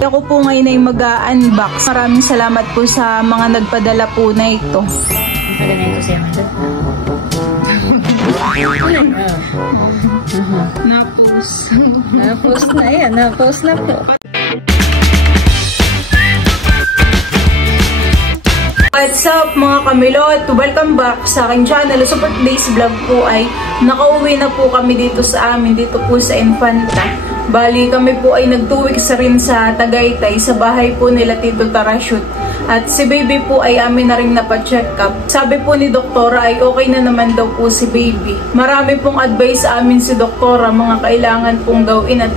Ako po ngayon ay mag-unbox. Maraming salamat po sa mga nagpadala po na ito. Na-post na yan. Na-post na po. What's up mga kamilot? Welcome back sa aking channel. So for today's vlog po ay nakauwi na po kami dito sa amin, dito po sa Infanta. Bali kami po ay nag-2 weeks rin sa Tagaytay, sa bahay po nila Tito Tarashoot. At si baby po ay amin na rin napacheck up. Sabi po ni doktora ay okay na naman daw po si baby. Marami pong advice sa amin si doktora, mga kailangan pong gawin at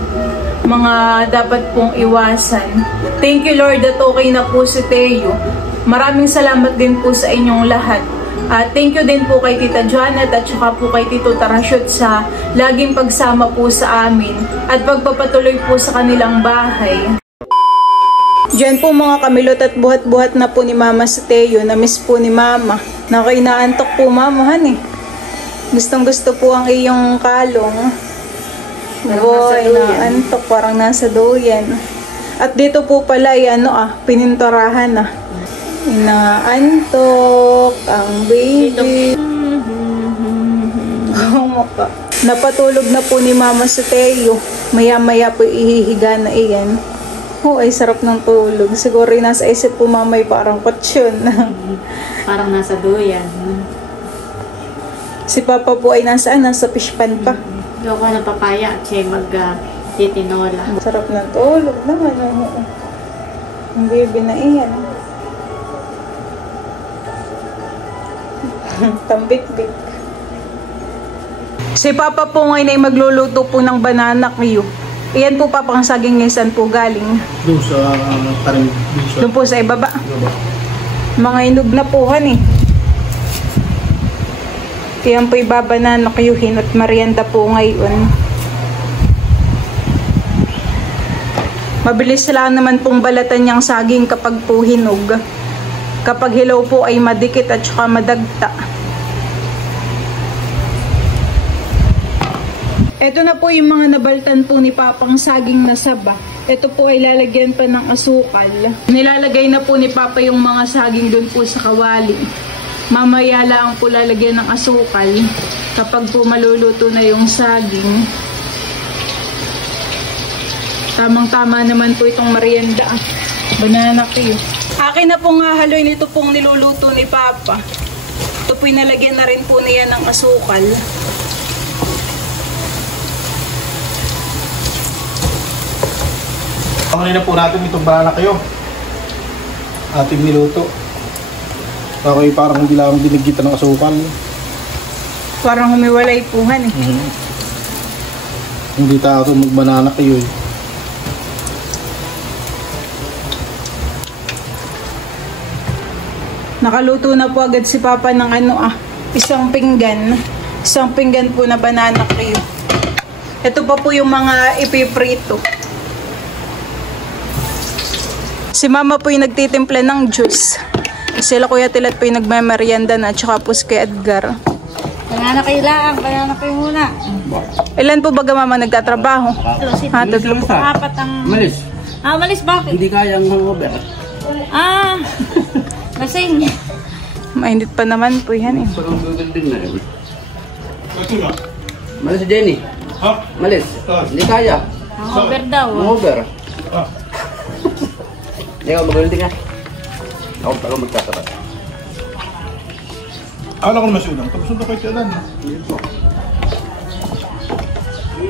mga dapat pong iwasan. Thank you Lord at okay na po si Teo. Maraming salamat din po sa inyong lahat. Thank you din po kay Tita Janet at saka po kay Tito Tarashoot sa laging pagsama po sa amin at pagpapatuloy po sa kanilang bahay. Diyan po mga kamilot at buhat-buhat na po ni Mama si Teo. Na-miss po ni Mama. Nakinaantok po Mamahan eh. Gustong gusto po ang iyong kalong. Boy, naantok parang nasa doyan. At dito po pala ay pininturahan na. Inaantok ang baby. Napatulog na po ni Mama si Teo. Maya-maya po ihihiga na iyan. Ay sarap ng tulog. Siguro nasa isip po Mamay parang kutsyon. Parang nasa doyan. Si Papa po ay nasa fish pan pa. Hindi ako ng papaya at siya mag-titinola. Sarap ng tulog naman. Ang baby na iyan. Tambik-bik. Si Papa po ngayon ay magluluto po ng banana Q. Iyan po Papang saging ngayon po galing. Doon sa tarim. Doon po sa ibaba. Mga inog na puhan eh. Iyan po ibabanana Qhin at merienda po ngayon. Mabilis lang naman pong balatan niyang saging kapag po hinog. Kapag hilaw po ay madikit at saka madagta. Ito na po yung mga nabaltan po ni Papang saging na saba. Ito po ay lalagyan pa ng asukal. Nilalagay na po ni Papa yung mga saging doon po sa kawali. Mamaya lang po lalagyan ng asukal kapag po maluluto na yung saging. Tamang-tama naman po itong merienda. Banana Q. Akin na pong hahaloy nito pong niluluto ni Papa. Ito po nalagyan na rin po niya ng asukal. Pangalay na po natin itong banana Q. Ating niluto. Okay, parang hindi lang binigitan ng asukal. Parang humiwalay puhan eh. Hindi tayo mag-banana Q eh. Nakaluto na po agad si Papa ng isang pinggan. Isang pinggan po na banana Q. Ito pa po yung mga ipiprito. Si Mama po yung nagtitimpla ng juice. Sila Kuya Tilat po yung nagmamerienda na. Tsaka po si Kuya Edgar. Banana Q lang. Banana Q muna. Ilan po baga Mama nagtatrabaho? Tatlo po. Apat ang... Malis. Malis bakit? Hindi kayang hangover. Lasing. Mainit pa naman po yan eh. Parang gagandin na yun. Malis si Jenny. Ha? Malis. Hindi kaya. Hangover daw. Hangover. Hindi ako magandin nga. Ako magkatapat. Akala ko naman si Unang. Tapos nito kayo si Alan.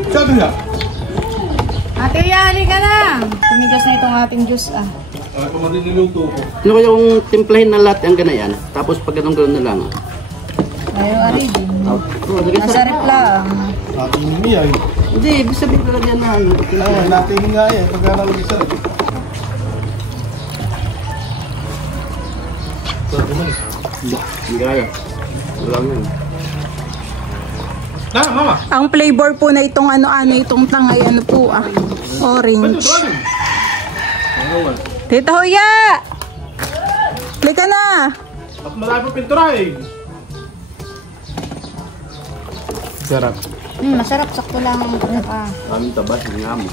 Sabi nga. Ate, yari ka na. Tumigas na itong ating juice Kung niluluto ko. Ano kaya yung timplahin na lahat ang ganayan? Tapos pag ganun na lang. Ayaw, ari din. Nasa rep lang. Natin niya eh. Hindi, ibig sabihin talaga yan na ano. Natin nga eh. Pagkala ko isa. Hindi kaya. Wala nga. Mama. Ang flavor po na itong itong tangay po orange. Tita Hoya! Lika na! At marami pa pintura eh. Sarap. Masarap. Sakto lang. Aming tabas, hindi amo.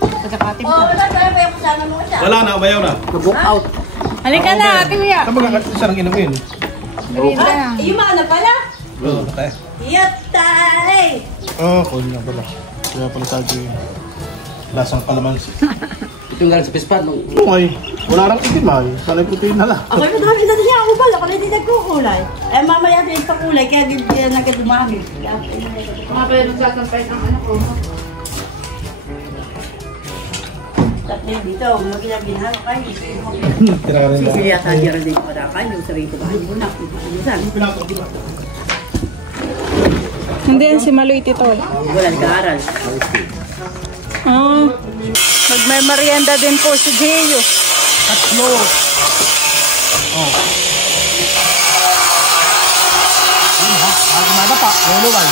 Pagkakatim Oh, ka. wala tayo pa yung kasama mo siya. Wala na, bayaw na. Nag-book out. Halika na, Ate Mia. Kapag isang inumin. Merienda na. Yung mga na pala. Oo, tayo. Yatay! Oo, kunin nga pala. Kaya pala tayo yung lasang kalamansi. Ito yung galing sa pispat. Oo ay, wala nang itim ay. Sanay putiin na lang. Ako yung madami na niya ako pala. Ako na din nagkukulay. Eh mamaya din yung pakulay. Kaya din nagkadumami. Mga pala nagsasampay ng anak ko. Tatlo dito. Magkinaginhan ko kayo. Tira ka rin lang. Sisiya sa dira din ko na kayo. Sabihin ko ba? Hindi ko na. Pinako, di ba? Hindi yan si Maloy Tito. Wala nag-aaral. Magmemorienda din po si Gio. Tatlo. Oh. Yun ha, kumada pa. Luluway.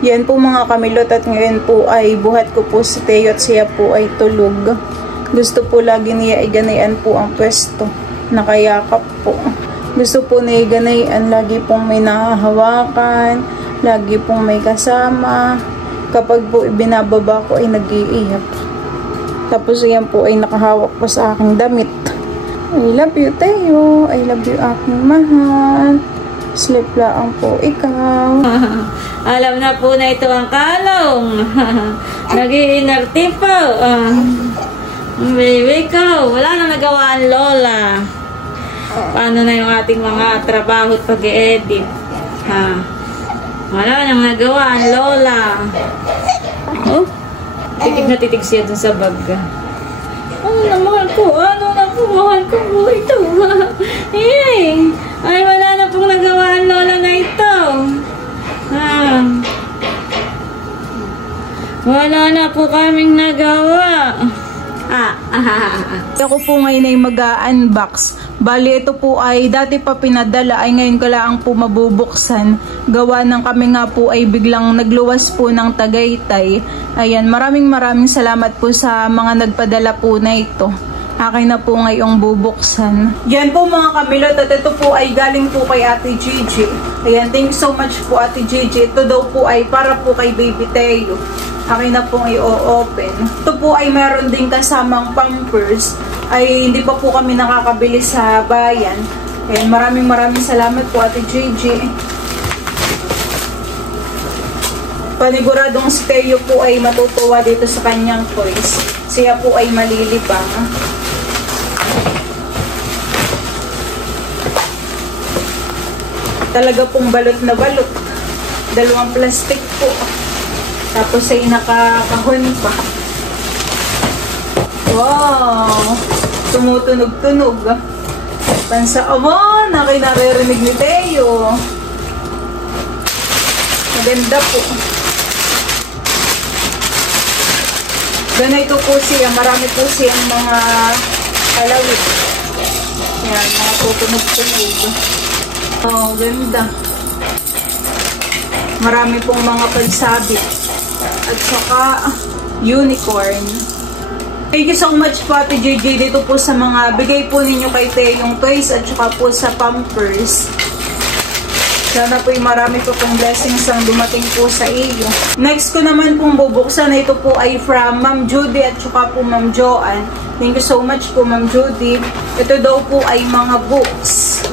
Yan po mga kamilot at ngayon po ay buhat ko po si Teo at siya po ay tulog. Gusto po lagi niya iganayan po ang pwesto. Nakayakap po. Gusto po niya iganayan lagi pong may nahahawakan, lagi pong may kasama. Kapag po ibinababa ko ay nag-iiyak. Tapos yan po ay nakahawak po sa aking damit. I love you Teo, I love you aking mahal. Sleep lang po ikaw. Alam na po na ito ang kalong. Nag-iinarte po. Baby ko, wala na nagawa ang lola. Paano na yung ating mga trabaho at pag-i-edit? Wala nang nagawa ang lola. Oh, titig na titig siya dun sa bag. Ano na mahal ko? Ano na po mahal ko po ito? Yay! Ay, wala na pong nagawa ang lola na ito. Wala na po kaming nagawa. Ako po ngayon ay mag-unbox. Bali, ito po ay dati pa pinadala ay ngayon ko lang po mabubuksan. Gawa ng kami nga po ay biglang nagluwas po ng Tagaytay. Ayan, maraming salamat po sa mga nagpadala po na ito. Akin na po ngayong bubuksan. Yan po mga kamilot at ito po ay galing po kay Ate Gigi. Ayan, thank you so much po Ate Gigi. Ito daw po ay para po kay Baby Teo. Akin na pong i-open. Ito po ay meron din kasamang Pampers. Ay hindi pa po kami nakakabili sa bayan. Ayan, maraming salamat po Ate Gigi. Paniguradong si Teo po ay matutuwa dito sa kanyang toys. Siya po ay malilibang. Talaga pong balot na balot. Dalawang plastic po. Tapos ay nakakahon pa. Wow! Tumutunog-tunog. Pansa, na kinaririnig ni Teo. Maganda po. Ganito po siya. Marami po siyang mga kalawit. Yan, mga tutunog-tunog. Oh, ganda. Marami pong mga pagsabit. At saka, unicorn. Thank you so much po Ate JJ dito po sa mga bigay po ninyo kay Teo yung toys at saka po sa Pampers. Sana po yung marami po pong blessings ang dumating po sa iyo. Next ko naman pong bubuksan na ito po ay from Ma'am Judy at saka po Ma'am Joanne. Thank you so much po Ma'am Judy. Ito daw po ay mga books.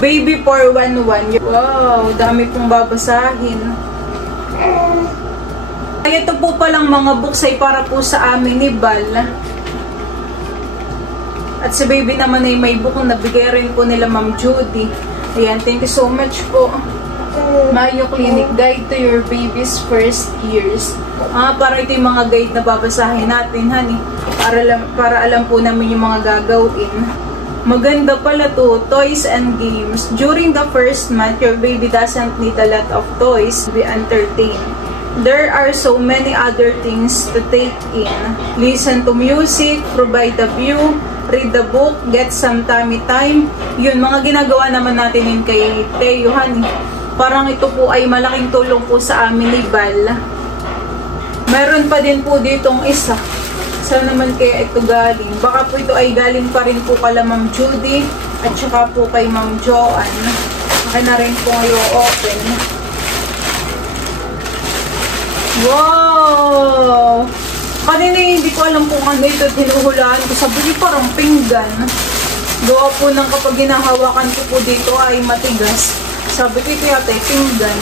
Baby 411. Wow, dami pong babasahin. Ay, ito po palang mga books ay para po sa amin ni Bal. At si Baby naman ay may book na bigay rin po nila Ma'am Judy. Ayan, thank you so much po. Mayo Clinic, Guide to your baby's first years. Para ito yung mga guide na babasahin natin, honey. Para alam po namin yung mga gagawin. Maganda pala to, toys and games. During the first month, your baby doesn't need a lot of toys to be entertained. There are so many other things to take in. Listen to music, provide the view, read the book, get some tummy time. Yun, mga ginagawa naman natin yun kay Teo, honey. Parang ito po ay malaking tulong po sa amin ni Bal. Meron pa din po ditong isa. Saan naman kaya ito galing? Baka po ito ay galing pa rin po kala Ma'am Judy at saka po kay Ma'am Joanne. Akin na rin po ngayon open. Wow! Kanina hindi ko alam kung ano ito. Hinuhulaan ko. Sabi ko parang pinggan. Gawa po ng kapag hinahawakan ko po dito ay matigas. Sabi ko ito yata ay pinggan.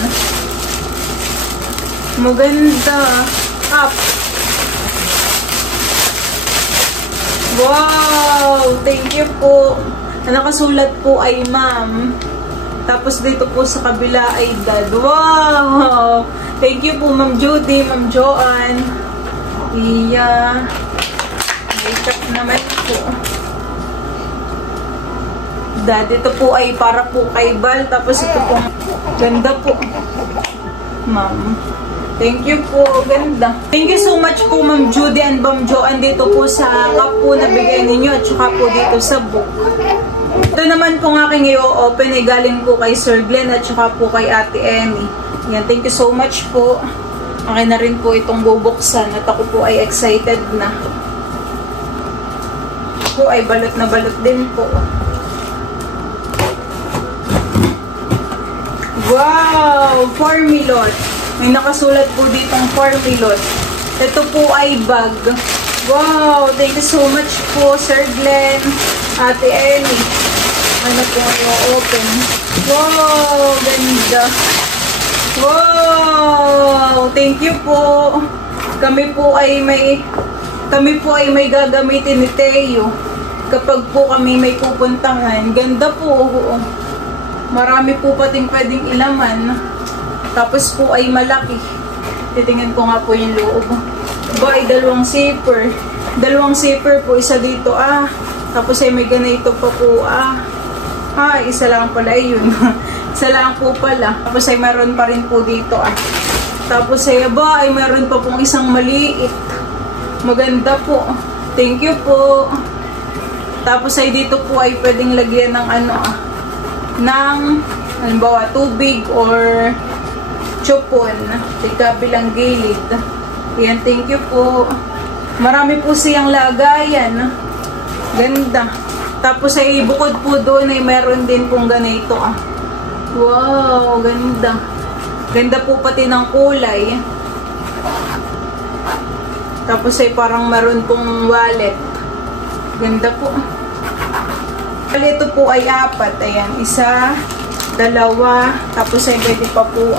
Maganda. Up. Wow! Thank you po. Nakasulat po ay ma'am. Tapos dito po sa kabila ay dad. Wow! Thank you po Ma'am Judy, Ma'am Joanne. Iya. Makeup naman po. Dad, ito po ay para po kay Bal. Tapos ito po, ganda po. Ma'am. Thank you po. Ganda. Thank you so much po Ma'am Judy and Ma'am Joanne dito po sa cup po na bigay ninyo at saka po dito sa book. Ito naman po ng aking i-open ay galing po kay Sir Glenn at saka po kay Ate Annie. Yan, thank you so much po. Akin na rin po itong bubuksan at ako po ay excited na. Po ay balot na balot din po. Wow! Formilot. May nakasulat po ditong Formilot. Ito po ay bag. Wow! Thank you so much po, Sir Glenn, Ate Ellie. Ano po yung open? Wow! Ganda. Wow! Thank you po. Kami po ay may gagamitin ni Teo kapag po kami may pupuntahan. Ganda po. Marami po pating pwedeng ilaman. Tapos po ay malaki. Titingnan ko nga po yung loob. Ba ay dalawang zipper. Dalawang zipper po. Isa dito Tapos ay may ganito pa po isa lang pala yun. Isa lang po pala. Tapos ay meron pa rin po dito Tapos ay meron pa pong isang maliit. Maganda po. Thank you po. Tapos ay dito po ay pwedeng lagyan ng ng halimbawa tubig or chupon. Kabilang gilid. Yan, thank you po. Marami po siyang lagayan. Ganda. Tapos ay bukod po doon ay meron din pong ganito Wow, ganda. Ganda po pati ng kulay. Tapos ay parang meron pong wallet. Ganda po. Ito po ay 4. Ayan, 1, 2, tapos ay pwede pa po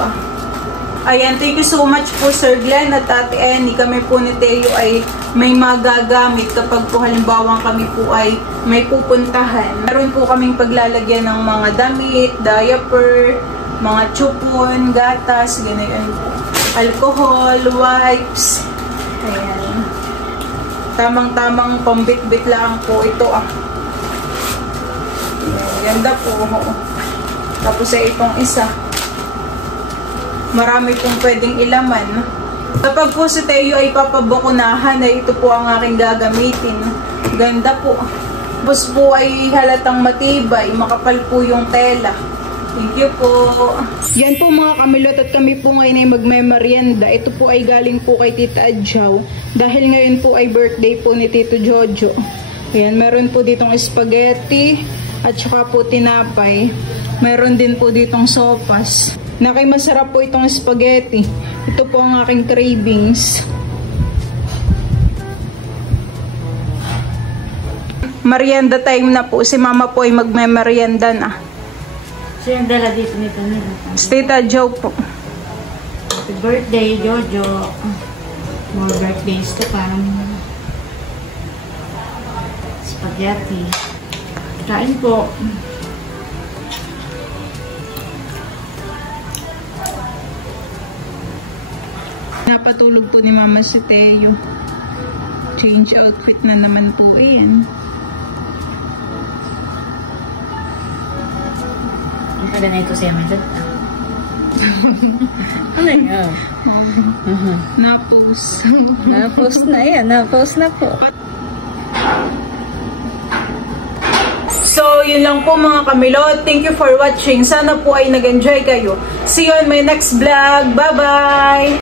Ayan, thank you so much po Sir Glenn at Ate Annie. Kami po ni Teo ay may magagamit kapag po halimbawa kami po ay may pupuntahan. Meron po kaming paglalagyan ng mga damit, diaper, mga chupon, gatas, ganyan po. Alcohol, wipes. Ayan. Tamang-tamang pambit-bit lang po ito Ayan, ganda po. Tapos ay itong isa. Marami pong pwedeng ilaman. Kapag po si Teo ay papabakunahan, ay ito po ang aking gagamitin. Ganda po. Tapos po ay halatang matibay. Makapal po yung tela. Thank you po. Yan po mga kamilot at kami po ngayon ay magme-merienda. Ito po ay galing po kay Tita Adjaw. Dahil ngayon po ay birthday po ni Tito Jojo. Ayan, meron po ditong spaghetti at saka po tinapay. Meron din po ditong sopas. Masarap po itong spaghetti. Ito po ang aking cravings. Merienda time na po. Si Mama po ay magme-merienda na. Sino dala dito nito nila? Tita Joe po. Happy birthday, Jojo. More birthdays to come. Spaghetti. Kain po. Napatulog po ni Mama si Teo. Change outfit na naman po yan. Ada na ito siya may ano yun? Na-post. Na-post na yan. Na-post na po. So, yun lang po mga kamilot. Thank you for watching. Sana po ay nag-enjoy kayo. See you on my next vlog. Bye-bye!